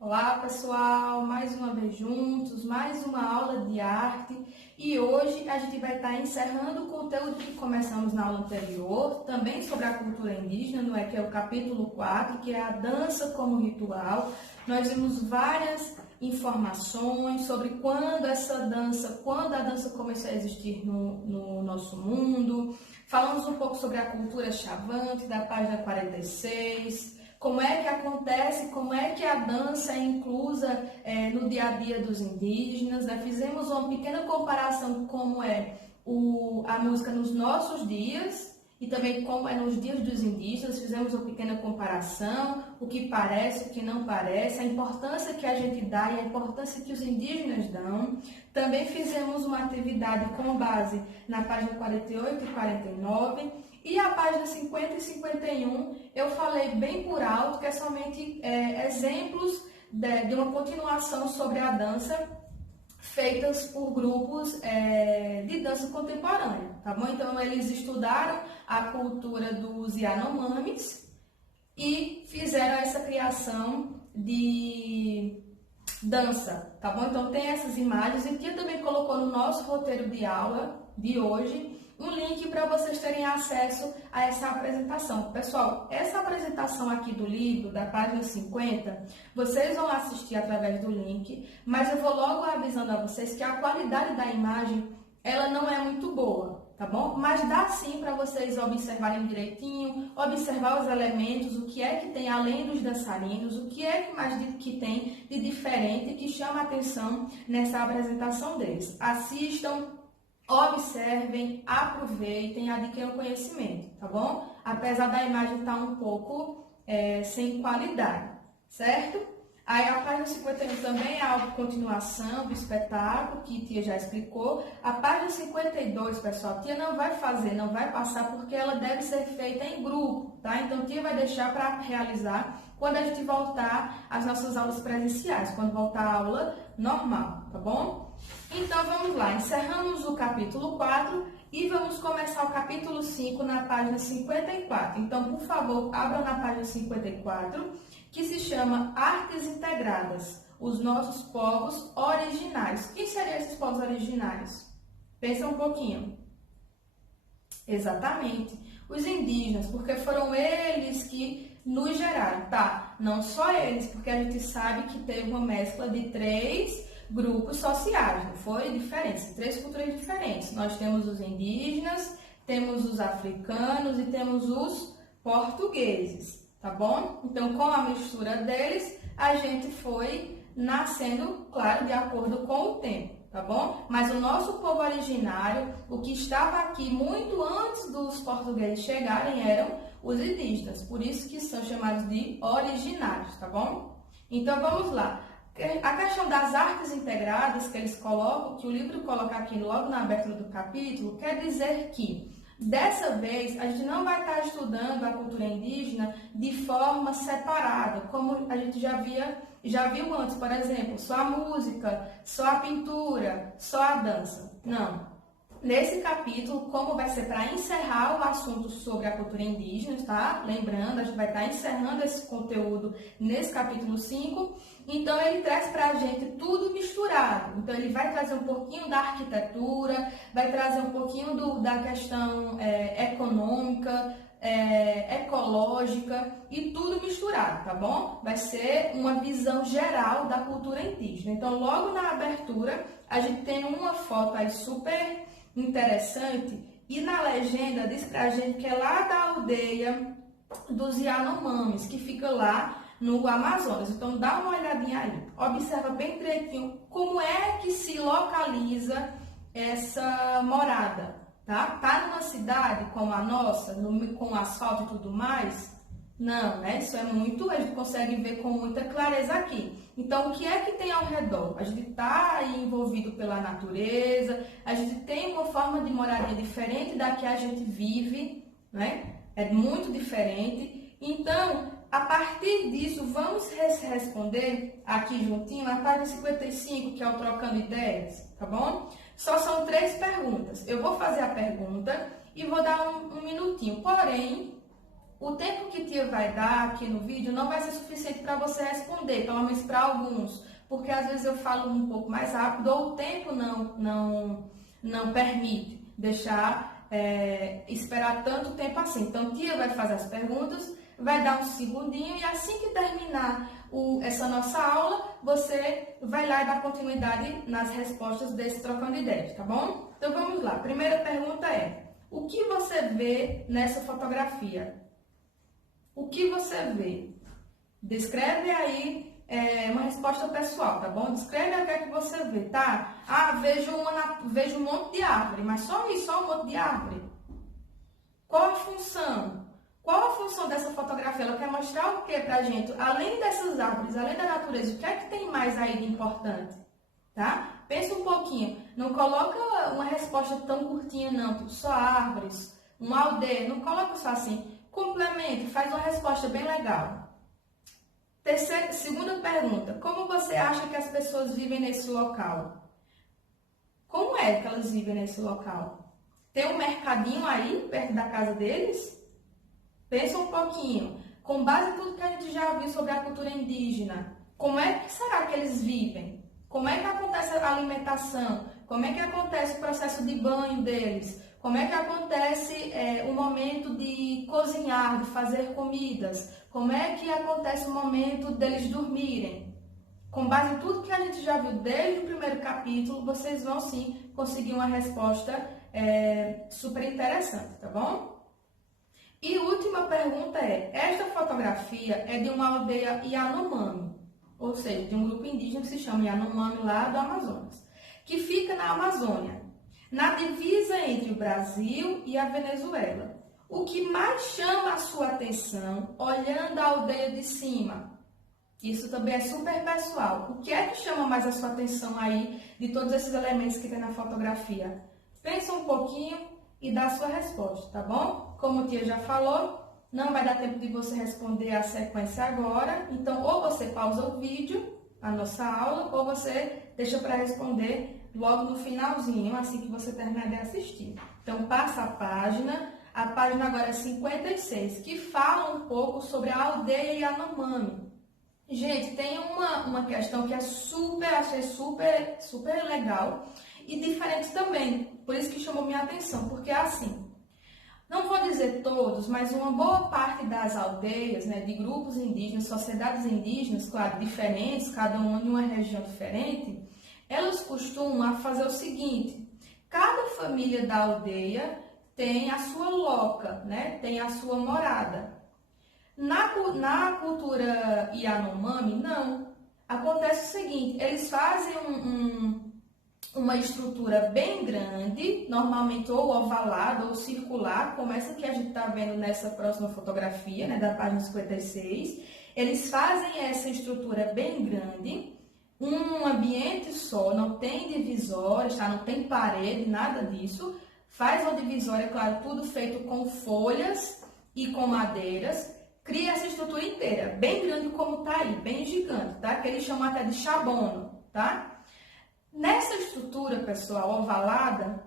Olá pessoal, mais uma vez juntos, mais uma aula de arte e hoje a gente vai estar encerrando o conteúdo que começamos na aula anterior, também sobre a cultura indígena, não é? Que é o capítulo 4, que é a dança como ritual. Nós vimos várias informações sobre quando a dança começou a existir no nosso mundo. Falamos um pouco sobre a cultura chavante, da página 46. Como é que acontece, como é que a dança é inclusa no dia a dia dos indígenas, né? Fizemos uma pequena comparação de como é a música nos nossos dias e também como é nos dias dos indígenas. Fizemos uma pequena comparação, o que parece, o que não parece, a importância que a gente dá e a importância que os indígenas dão. Também fizemos uma atividade com base na página 48 e 49. E a página 50 e 51 eu falei bem por alto, que é somente exemplos de uma continuação sobre a dança feitas por grupos de dança contemporânea, tá bom? Então eles estudaram a cultura dos Yanomamis e fizeram essa criação de dança, tá bom? Então tem essas imagens, e Tia também colocou no nosso roteiro de aula de hoje um link para vocês terem acesso a essa apresentação. Pessoal, essa apresentação aqui do livro, da página 50, vocês vão assistir através do link, mas eu vou logo avisando a vocês que a qualidade da imagem, ela não é muito boa, tá bom? Mas dá sim para vocês observarem direitinho, observar os elementos, o que é que tem além dos dançarinos, o que é que mais que tem de diferente que chama a atenção nessa apresentação deles. Assistam, observem, aproveitem, adquiram conhecimento, tá bom? Apesar da imagem estar um pouco sem qualidade, certo? Aí a página 51 também é a continuação do espetáculo, que Tia já explicou. A página 52, pessoal, Tia não vai fazer, não vai passar, porque ela deve ser feita em grupo, tá? Então Tia vai deixar para realizar quando a gente voltar às nossas aulas presenciais, quando voltar a aula normal, tá bom? Então vamos lá, encerramos o capítulo 4 e vamos começar o capítulo 5 na página 54. Então, por favor, abra na página 54, que se chama Artes Integradas, os nossos povos originários. Quem seriam esses povos originários? Pensa um pouquinho. Exatamente, os indígenas, porque foram eles que nos geraram, tá? Não só eles, porque a gente sabe que teve uma mescla de 3 grupos sociais, não foi? Diferentes, 3 culturas diferentes. Nós temos os indígenas, temos os africanos e temos os portugueses, tá bom? Então, com a mistura deles, a gente foi nascendo, claro, de acordo com o tempo, tá bom? Mas o nosso povo originário, o que estava aqui muito antes dos portugueses chegarem, eram os indígenas, por isso que são chamados de originários, tá bom? Então, vamos lá. A questão das artes integradas que eles colocam, que o livro coloca aqui logo na abertura do capítulo, quer dizer que, dessa vez, a gente não vai estar estudando a cultura indígena de forma separada, como a gente já viu antes, por exemplo, só a música, só a pintura, só a dança. Não. Nesse capítulo, como vai ser para encerrar o assunto sobre a cultura indígena, tá? Lembrando, a gente vai estar encerrando esse conteúdo nesse capítulo 5. Então, ele traz para a gente tudo misturado. Então, ele vai trazer um pouquinho da arquitetura, vai trazer um pouquinho da questão econômica, ecológica e tudo misturado, tá bom? Vai ser uma visão geral da cultura indígena. Então, logo na abertura, a gente tem uma foto aí super interessante, e na legenda diz pra gente que é lá da aldeia dos Yanomamis, que fica lá no Amazonas. Então dá uma olhadinha aí, observa bem direitinho como é que se localiza essa morada, tá? Tá numa cidade como a nossa, com asfalto e tudo mais? Não, né? Isso a gente consegue ver com muita clareza aqui. Então, o que é que tem ao redor? A gente está envolvido pela natureza, a gente tem uma forma de moradia diferente da que a gente vive, né? É muito diferente. Então, a partir disso, vamos responder aqui juntinho na página 55, que é o Trocando Ideias, tá bom? Só são 3 perguntas. Eu vou fazer a pergunta e vou dar um minutinho. Porém, o tempo que tia vai dar aqui no vídeo não vai ser suficiente para você responder, pelo menos para alguns, porque às vezes eu falo um pouco mais rápido ou o tempo não permite deixar esperar tanto tempo assim. Então, tia vai fazer as perguntas, vai dar um segundinho e assim que terminar essa nossa aula, você vai lá e dá continuidade nas respostas desse trocando ideias, tá bom? Então, vamos lá. A primeira pergunta é: o que você vê nessa fotografia? O que você vê? Descreve aí uma resposta pessoal, tá bom? Descreve aí o que é que você vê, tá? Ah, vejo um monte de árvore, mas só isso, só um monte de árvore. Qual a função? Qual a função dessa fotografia? Ela quer mostrar o que pra gente? Além dessas árvores, além da natureza, o que é que tem mais aí de importante? Tá? Pensa um pouquinho. Não coloca uma resposta tão curtinha, não. Tipo, só árvores, uma aldeia. Não coloca só assim. Complemente, faz uma resposta bem legal. Segunda pergunta. Como você acha que as pessoas vivem nesse local? Como é que elas vivem nesse local? Tem um mercadinho aí, perto da casa deles? Pensa um pouquinho. Com base em tudo que a gente já viu sobre a cultura indígena, como é que será que eles vivem? Como é que acontece a alimentação? Como é que acontece o processo de banho deles? Como é que acontece o momento de cozinhar, de fazer comidas? Como é que acontece o momento deles dormirem? Com base em tudo que a gente já viu desde o primeiro capítulo, vocês vão sim conseguir uma resposta super interessante, tá bom? E última pergunta é: esta fotografia é de uma aldeia Yanomami, ou seja, de um grupo indígena que se chama Yanomami lá do Amazonas, que fica na Amazônia, na divisa entre o Brasil e a Venezuela. O que mais chama a sua atenção olhando a aldeia de cima? Isso também é super pessoal. O que é que chama mais a sua atenção aí de todos esses elementos que tem na fotografia? Pensa um pouquinho e dá a sua resposta, tá bom? Como a tia já falou, não vai dar tempo de você responder a sequência agora. Então, ou você pausa o vídeo, a nossa aula, ou você deixa para responder logo no finalzinho, assim que você terminar de assistir. Então, passa a página agora é 56, que fala um pouco sobre a aldeia Yanomami. Gente, tem uma questão que achei super legal e diferente também, por isso que chamou minha atenção, porque é assim, não vou dizer todos, mas uma boa parte das aldeias, né, de grupos indígenas, sociedades indígenas, claro, diferentes, cada uma em uma região diferente, elas costumam fazer o seguinte: cada família da aldeia tem a sua loca, né? Tem a sua morada. Na cultura Yanomami, não. Acontece o seguinte: eles fazem uma estrutura bem grande, normalmente ou ovalada ou circular, como essa que a gente está vendo nessa próxima fotografia, né, da página 56. Eles fazem essa estrutura bem grande, um ambiente só, não tem divisórias, tá? Não tem parede, nada disso. Faz uma divisória, claro, tudo feito com folhas e com madeiras. Cria essa estrutura inteira, bem grande como tá aí, bem gigante, tá? Que eles chamam até de chabono, tá? Nessa estrutura, pessoal, ovalada,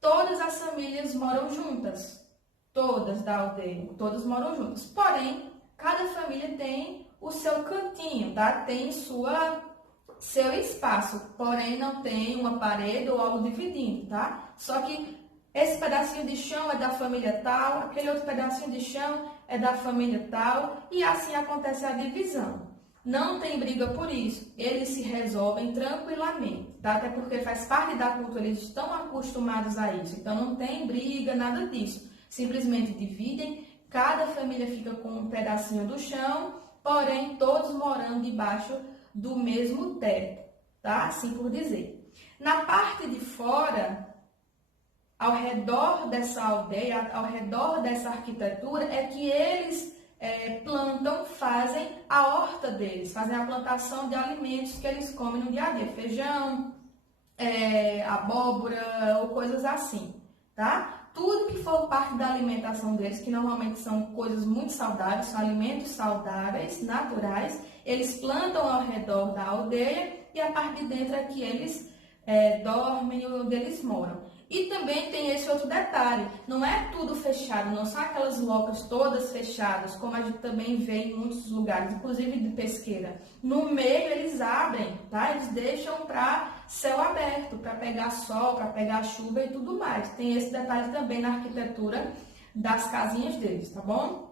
todas as famílias moram juntas. Todas da aldeia, todas moram juntas. Porém, cada família tem o seu cantinho, tá? Tem seu espaço, porém não tem uma parede ou algo dividindo, tá? Só que esse pedacinho de chão é da família tal, aquele outro pedacinho de chão é da família tal, e assim acontece a divisão. Não tem briga por isso, eles se resolvem tranquilamente, tá? Até porque faz parte da cultura, eles estão acostumados a isso, então não tem briga, nada disso. Simplesmente dividem, cada família fica com um pedacinho do chão, porém todos morando debaixo do mesmo teto, tá? Assim por dizer. Na parte de fora, ao redor dessa aldeia, ao redor dessa arquitetura, é que eles fazem a horta deles, fazem a plantação de alimentos que eles comem no dia a dia, feijão, abóbora ou coisas assim, tá? Tudo que for parte da alimentação deles, que normalmente são coisas muito saudáveis, são alimentos saudáveis, naturais, eles plantam ao redor da aldeia e a parte de dentro é que eles dormem ou onde eles moram. E também tem esse outro detalhe, não é tudo fechado, não são aquelas locas todas fechadas, como a gente também vê em muitos lugares, inclusive de pesqueira. No meio eles abrem, tá? Eles deixam para céu aberto, para pegar sol, para pegar chuva e tudo mais. Tem esse detalhe também na arquitetura das casinhas deles, tá bom?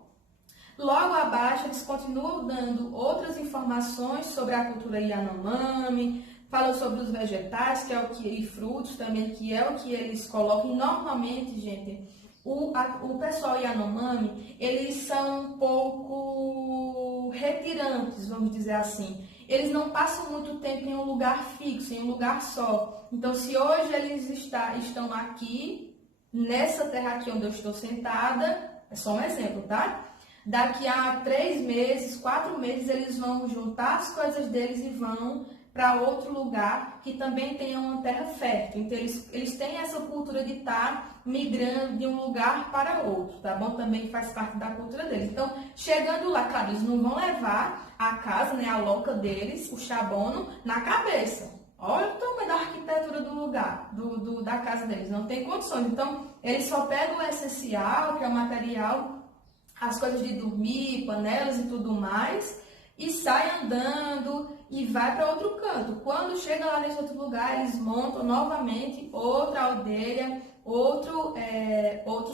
Logo abaixo eles continuam dando outras informações sobre a cultura Yanomami, falam sobre os vegetais, que é o que, e frutos também, que é o que eles colocam. E normalmente, gente, o pessoal Yanomami, eles são um pouco retirantes, vamos dizer assim. Eles não passam muito tempo em um lugar fixo, em um lugar só. Então, se hoje eles estão aqui, nessa terra aqui onde eu estou sentada, é só um exemplo, tá? Daqui a 3 meses, 4 meses, eles vão juntar as coisas deles e vão para outro lugar que também tenha uma terra fértil. Então, eles têm essa cultura de estar migrando de um lugar para outro, tá bom? Também faz parte da cultura deles. Então, chegando lá, claro, eles não vão levar a casa, né, a loca deles, o chabono, na cabeça. Olha o tamanho da arquitetura do lugar, da casa deles, não tem condições. Então, eles só pegam o essencial, que é o material, as coisas de dormir, panelas e tudo mais, e sai andando e vai para outro canto. Quando chega lá nesse outro lugar, eles montam novamente outra aldeia, outro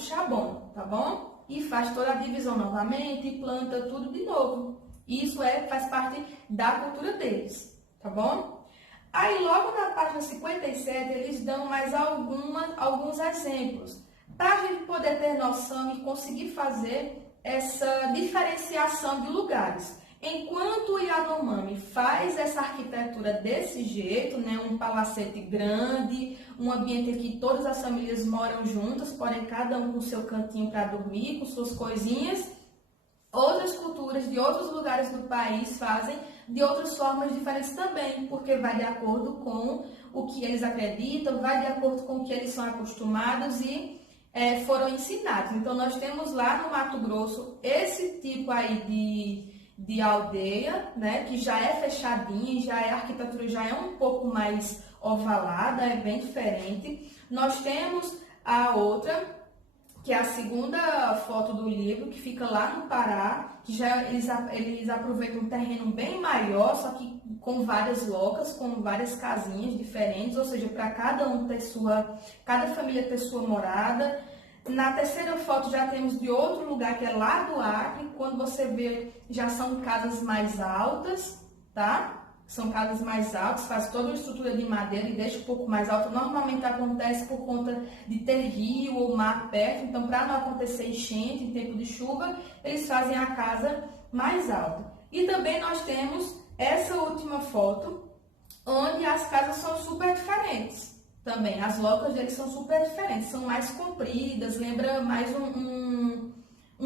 chabono, tá bom? E faz toda a divisão novamente e planta tudo de novo. Isso faz parte da cultura deles, tá bom? Aí logo na página 57 eles dão mais alguns exemplos, para a gente poder ter noção e conseguir fazer essa diferenciação de lugares. Enquanto o Yanomami faz essa arquitetura desse jeito, né, um palacete grande, um ambiente em que todas as famílias moram juntas, porém cada um com seu cantinho para dormir, com suas coisinhas, outras culturas de outros lugares do país fazem de outras formas diferentes também, porque vai de acordo com o que eles acreditam, vai de acordo com o que eles são acostumados e foram ensinados. Então, nós temos lá no Mato Grosso esse tipo aí de aldeia, né, que já é fechadinha, a arquitetura já é um pouco mais ovalada, é bem diferente. Nós temos a outra, que é a segunda foto do livro, que fica lá no Pará, que já eles aproveitam um terreno bem maior, só que com várias locas, com várias casinhas diferentes, ou seja, para cada família ter sua morada. Na terceira foto já temos de outro lugar, que é lá do Acre. Quando você vê, já são casas mais altas, tá? São casas mais altas, faz toda uma estrutura de madeira e deixa um pouco mais alta. Normalmente acontece por conta de ter rio ou mar perto, então para não acontecer enchente em tempo de chuva, eles fazem a casa mais alta. E também nós temos essa última foto, onde as casas são super diferentes. Também, as locas deles são super diferentes, são mais compridas, lembra mais um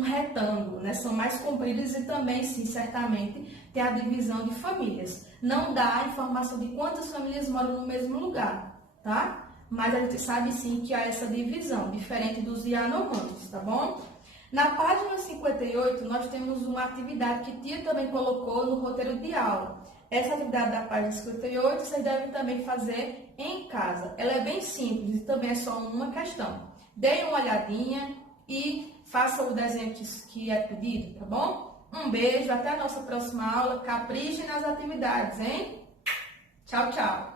retângulo, né? São mais compridas e também, sim, certamente, tem a divisão de famílias. Não dá a informação de quantas famílias moram no mesmo lugar, tá? Mas a gente sabe, sim, que há essa divisão, diferente dos Yanomamis, tá bom? Na página 58, nós temos uma atividade que Tia também colocou no roteiro de aula. Essa atividade da página 58 vocês devem também fazer em casa. Ela é bem simples e também é só uma questão. Deem uma olhadinha e façam o desenho que é pedido, tá bom? Um beijo, até a nossa próxima aula. Caprichem nas atividades, hein? Tchau, tchau!